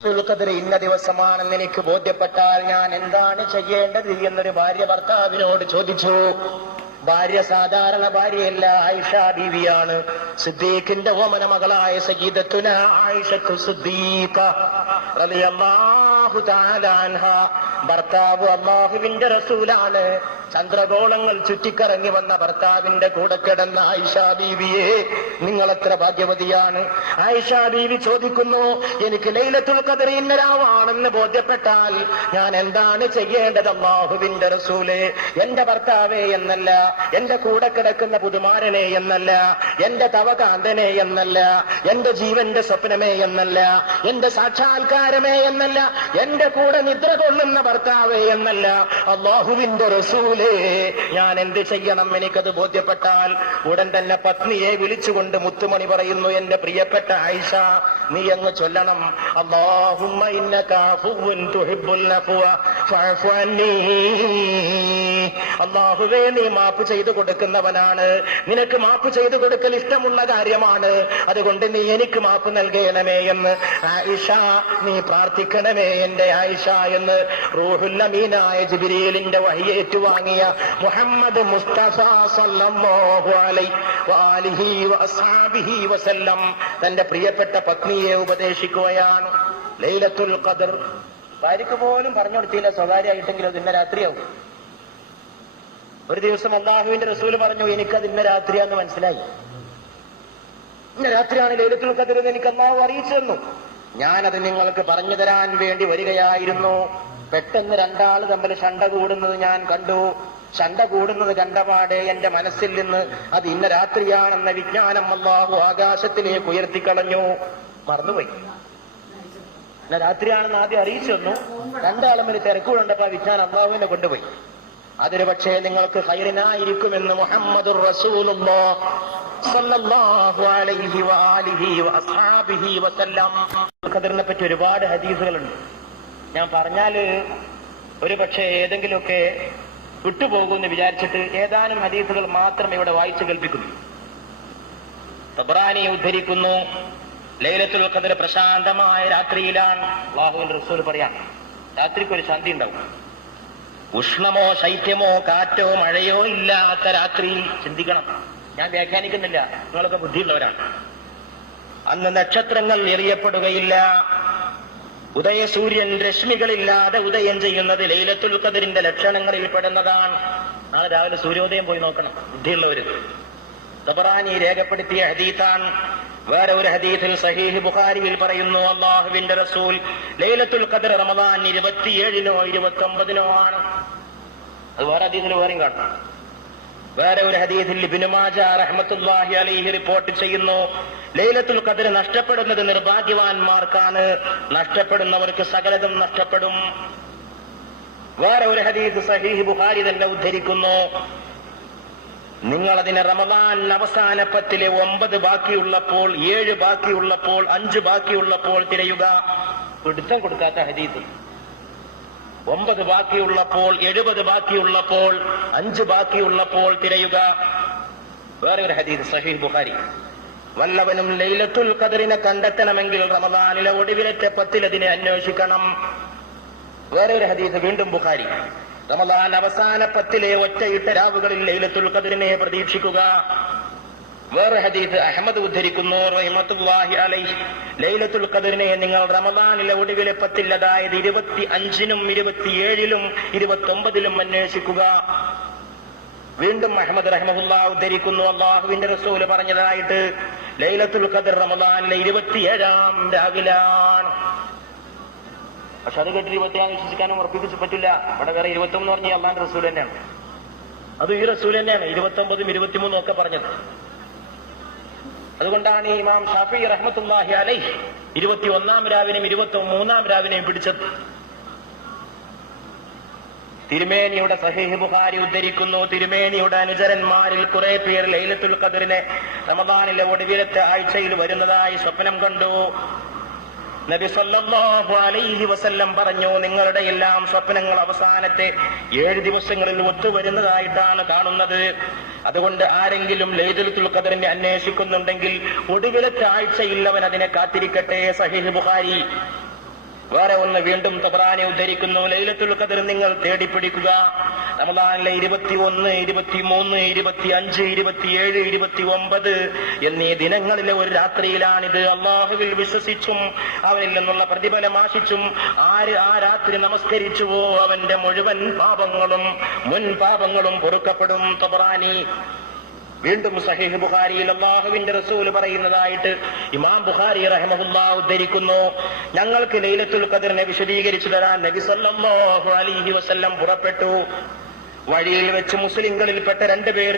ഖദർ ഇന്ന ദിവസമാണെന്ന് എനിക്ക് ബോധ്യപ്പെട്ടാൽ ഞാൻ എന്താണ് ചെയ്യേണ്ടത് എന്നൊരു ഭാര്യ ഭർത്താവിനോട് ചോദിച്ചു. ഭാര്യ സാധാരണ ഭാര്യയല്ല, ആയിഷ ബീവിയാണ്. സിദ്ദീഖിന്റെ ഓമന മകളായ സയ്യിദത്തുന ആയിഷത്തു സിദ്ദീഖ റളിയല്ലാഹു തആല അൻഹ. ഭർത്താവ് അല്ലാഹുവിന്റെ റസൂലാണ്. ചന്ദ്രഗോളങ്ങൾ ചുറ്റിക്കറങ്ങി വന്ന ഭർത്താവിന്റെ കൂടെ കിടന്ന ആയിഷ ബീവിയെ നിങ്ങൾ എത്ര ഭാഗ്യവതിയാണ്. ആയിഷ ബീവി ചോദിക്കുന്നു, എനിക്ക് ലൈലത്തുൽ ഖദർ ഇന്ന രാവാണെന്ന് ബോധ്യപ്പെട്ടാൽ ഞാൻ എന്താണ് ചെയ്യേണ്ടത് അല്ലാഹുവിന്റെ റസൂലേ? എന്റെ ഭർത്താവേ എന്നല്ല, എന്റെ കൂടെ കിടക്കുന്ന പുതുമാരനെ എന്നല്ല, എന്റെ തവകാന്തനെ എന്നല്ല, എന്റെ ജീവന്റെ സ്വപ്നമേ എന്നല്ല, എന്റെ സാക്ഷാത്കാരമേ എന്നല്ല, എന്റെ കൂടെ നിദ്ര കൊള്ളുന്ന ഭർത്താവേ എന്നല്ല, അല്ലാഹുവിന്റെ റസൂലേ, ഞാൻ എന്ത് ചെയ്യണം? എനിക്കത് ബോധ്യപ്പെട്ടാൽ ഉടൻ തന്നെ പത്നിയെ വിളിച്ചുകൊണ്ട് മുത്തുമണി പറയുന്നു, എന്റെ പ്രിയപ്പെട്ട ആയിഷ, നീ അങ്ങ് ചൊല്ലണം, അല്ലാഹുമ്മ ഇന്നക അഫുവ്വുൻ തുഹിബ്ബുൽ അഫ്വ ഫഅഫു അന്നീ. അല്ലാഹുവേ, നീ മാപ്പ് ചെയ്തു കൊടുക്കുന്നവനാണ്, നിനക്ക് മാപ്പ് ചെയ്തു കൊടുക്കൽ ഇഷ്ടമുള്ള കാര്യമാണ്, അതുകൊണ്ട് നീ എനിക്ക് മാപ്പ് നൽകണമേ എന്ന് ആയിഷ നീ പ്രാർത്ഥിക്കണമേ എന്റെ ആയിഷ എന്ന് റൂഹുൽ അമീനായ ജിബ്രീലിന്റെ വഹി ഏറ്റുവാങ്ങിയ മുഹമ്മദ് മുസ്തഫ സല്ലല്ലാഹു അലൈഹി വആലിഹി വഅസ്ഹാബിഹി വസല്ലം തന്റെ പ്രിയപ്പെട്ട പത്നിയെ ഉപദേശിക്കുകയാണ്. ലൈലത്തുൽ ഖദർ ഭാര്യക്ക് പോലും പറഞ്ഞു കൊടുത്തില്ല, സ്വകാര്യമായിട്ടെങ്കിലും അത് ഇന്ന രാത്രിയാവും. ഒരു ദിവസം അല്ലാഹുവിന്റെ റസൂൽ പറഞ്ഞു, എനിക്കത് ഇന്ന രാത്രിയാന്ന് മനസ്സിലായി, ഇന്ന രാത്രിയാണ് ലൈലത്തുൽ ഖദർ എന്ന് എനിക്ക് അല്ലാഹു അറിയിച്ചു തന്നു. ഞാനത് നിങ്ങൾക്ക് പറഞ്ഞു തരാൻ വേണ്ടി വരികയായിരുന്നു. പെട്ടെന്ന് രണ്ടാൾ തമ്മിൽ ശണ്ട കൂടുന്നത് ഞാൻ കണ്ടു. ശണ്ട കൂടുന്നത് കണ്ടപാടെ എന്റെ മനസ്സിൽ നിന്ന് അത് ഇന്ന രാത്രിയാണെന്ന വിജ്ഞാനം അല്ലാഹു ആകാശത്തിലേക്ക് ഉയർത്തിക്കളഞ്ഞു. മറന്നുപോയി. ഇന്ന രാത്രിയാണെന്ന് ആദ്യം അറിയിച്ചു തന്നു. രണ്ടാളും ഒരു തിരക്കുകൊണ്ടപ്പോ ആ വിജ്ഞാനം അല്ലാഹുവിനെ കൊണ്ടുപോയി. അതൊരു പക്ഷേ നിങ്ങൾക്ക് ഖൈറിനായിരിക്കുമെന്ന് മുഹമ്മദുർ റസൂലുള്ളാഹ് സ്വല്ലല്ലാഹു അലൈഹി വആലിഹി വഅസ്ഹാബിഹി വസല്ലം. ഖദറിനെ പറ്റി ഒരുപാട് ഹദീസുകളുണ്ട്. ഞാൻ പറഞ്ഞാല് ഒരു പക്ഷേ ഏതെങ്കിലുമൊക്കെ വിട്ടുപോകുമെന്ന് വിചാരിച്ചിട്ട് ഏതാനും ഹദീസുകൾ മാത്രം ഇവിടെ വായിച്ചു കേൾപ്പിക്കുന്നു. തബ്റാനി ഉദ്ധരിക്കുന്നു, ലൈലത്തുൽ ഖദർ പ്രശാന്തമായ രാത്രിയിലാണ്. അല്ലാഹുവിന്റെ റസൂൽ പറയാം, രാത്രിക്ക് ഒരു ശാന്തി ഉണ്ടാവും. ഉഷ്ണമോ ശൈത്യമോ കാറ്റോ മഴയോ ഇല്ലാത്ത രാത്രിയിൽ ചിന്തിക്കണം. ഞാൻ വ്യാഖ്യാനിക്കുന്നില്ല, നിങ്ങളൊക്കെ ബുദ്ധിയുള്ളവരാണ്. അന്ന് നക്ഷത്രങ്ങൾ എറിയപ്പെടുകയില്ല, ഉദയസൂര്യൻ രശ്മികളില്ലാതെ ഉദയം ചെയ്യുന്നത് ലൈലത്തുൽ ഖദറിന്റെ ലക്ഷണങ്ങളിൽ പെടുന്നതാണ്. നാളെ രാവിലെ സൂര്യോദയം പോയി നോക്കണം, ബുദ്ധിയുള്ളവര്. തബറാനി രേഖപ്പെടുത്തിയ ഹദീസാണ്. വേറെ ഒരു ഹദീസിൽ സഹീഹ് ബുഖാരിയിൽ പറയുന്നു, അല്ലാഹുവിന്റെ റസൂൽ ലൈലത്തുൽ ഖദർ റമദാൻ 27-നോ 29-നോ ആണ്. അത് വേറെ ഹദീസിൽ വേറെയും കാണാം. വേറെ ഒരു ഹദീസിൽ ഇബ്നു മാജ റഹ്മത്തുള്ളാഹി അലൈഹി റിപ്പോർട്ട് ചെയ്യുന്നു, ലൈലത്തുൽ ഖദർ നഷ്ടപ്പെടുന്നത് നിർഭാഗ്യവാന്മാർക്കാണ്, നഷ്ടപ്പെടുന്നവർക്ക് സകലതും നഷ്ടപ്പെടും. വേറെ ഒരു ഹദീസ് സഹീഹ് ബുഖാരി തന്നെ ഉദ്ധരിക്കുന്നു, നിങ്ങൾ അതിനെ റമദാൻ അവസാന 10-ലെ 9 ബാക്കിയുള്ളപ്പോൾ, 7 ബാക്കിയുള്ളപ്പോൾ, 5 ബാക്കിയുള്ളപ്പോൾ തിരയുക. പിടുത്തം കൊടുക്കാത്ത ഹദീസ്. 9 ബാക്കിയുള്ളപ്പോൾ, 70 ബാക്കിയുള്ളപ്പോൾ, 5 ബാക്കിയുള്ളപ്പോൾ തിരയുക. വേറെ ഒരു ഹദീസ് സഹീഹ് ബുഖാരി, വല്ലവനും ലൈലത്തുൽ ഖദറിനെ കണ്ടെത്തണമെങ്കിൽ റമദാനിലെ ഒടുവിലത്തെ 10-ൽ അതിനെ അന്വേഷിക്കണം. വേറെ ഒരു ഹദീസ് വീണ്ടും ബുഖാരി, റമദാൻ അവസാന 10-ലെ ഒറ്റയിട്ട രാവുകളിൽ ലൈലത്തുൽ ഖദറിനെ പ്രതീക്ഷിക്കുക. വേറെ ഹദീസ് അഹ്മദ് ഉദ്ധരിക്കുന്നു, റഹ്മത്തുള്ളാഹി അലൈഹി, ലൈലത്തുൽ ഖദറിനെ നിങ്ങൾ റമദാനിലെ ഒടുവിലെ 10-ൽ, അതായത് 25-നും 27-ലും 29-ലും അന്വേഷിക്കുക. വീണ്ടും അഹ്മദ് റഹ്മത്തുള്ളാഹി ഉദ്ധരിക്കുന്നു, അല്ലാഹുവിന്റെ റസൂൽ പറഞ്ഞതായിട്ട്, ലൈലത്തുൽ ഖദർ റമദാനിലെ 27-ാം രാവിലാണ്. പക്ഷെ അത് കേട്ട് 27 വിശ്വസിക്കാനും ഉറപ്പിച്ച് പറ്റില്ല. ഇവിടെ വേറെ 21 എന്ന് പറഞ്ഞാൽ അല്ലാഹുവിന്റെ റസൂൽ തന്നെയാണ്. അത് ഈ റസൂൽ തന്നെയാണ് 29-ഉം 23-ഉം ഒക്കെ പറഞ്ഞത്. അതുകൊണ്ടാണ് ഈ ഇമാം ഷാഫിഈ റഹ്മത്തുള്ളാഹി അലൈഹി 21-ാം രാവിനെയും 23-ാം രാവിനെയും പിടിച്ചത്. തിരുമേനിയുടെ സഹീഹ് ബുഖാരി ഉദ്ധരിക്കുന്നു, തിരുമേനിയുടെ അനുചരന്മാരിൽ കുറെ പേർ ലൈലത്തുൽ ഖദറിനെ റമദാനിലെ ഒടുവിലത്തെ ആഴ്ചയിൽ വരുന്നതായി സ്വപ്നം കണ്ടു. നബി സല്ലല്ലാഹു അലൈഹി വസല്ലം പറഞ്ഞു, നിങ്ങളുടെ എല്ലാം സ്വപ്നങ്ങൾ അവസാനത്തെ 7 ദിവസങ്ങളിൽ ഒത്തുവരുന്നതായിട്ടാണ് കാണുന്നത്. അതുകൊണ്ട് ആരെങ്കിലും ലൈലത്തുൽ ഖദറിനെ അന്വേഷിക്കുന്നുണ്ടെങ്കിൽ ഒടുവിലത്തെ ആഴ്ചയിൽ അവൻ അതിനെ കാത്തിരിക്കട്ടെ. സഹീഹ് ബുഖാരി. വേറെ ഒന്ന് വീണ്ടും തബറാനി ഉദ്ധരിക്കുന്നു, ലൈലത്തുൽ ഖദർ നിങ്ങൾ തേടിപ്പിടിക്കുക. റമദാനിലെ 21, 23, 25, 27, 29 എന്നീ ദിനങ്ങളിലെ ഒരു രാത്രിയിലാണിത്. അള്ളാഹുവിൽ വിശ്വസിച്ചും അവനിൽ നിന്നുള്ള പ്രതിഫലം ആശിച്ചും ആര് ആ രാത്രി നമസ്കരിച്ചുവോ അവന്റെ മുഴുവൻ പാപങ്ങളും മുൻ പാപങ്ങളും പൊറുക്കപ്പെടും. തബറാനി. വീണ്ടും സഹീഹ് ബുഖാരിയിൽ അല്ലാഹുവിന്റെ റസൂൽ പറയുന്നതായിട്ട് ഇമാം ബുഖാരി റഹിമഹുല്ലാഹ് ഉദ്ധരിക്കുന്നു, ഞങ്ങൾക്ക് ലൈലത്തുൽ ഖദറിനെ വിശദീകരിച്ചു തരാൻ നബി സല്ലല്ലാഹു അലൈഹി വസല്ലം പുറപ്പെട്ടു. വഴിയിൽ വെച്ച് മുസ്ലിംകളിൽപ്പെട്ട 2 പേർ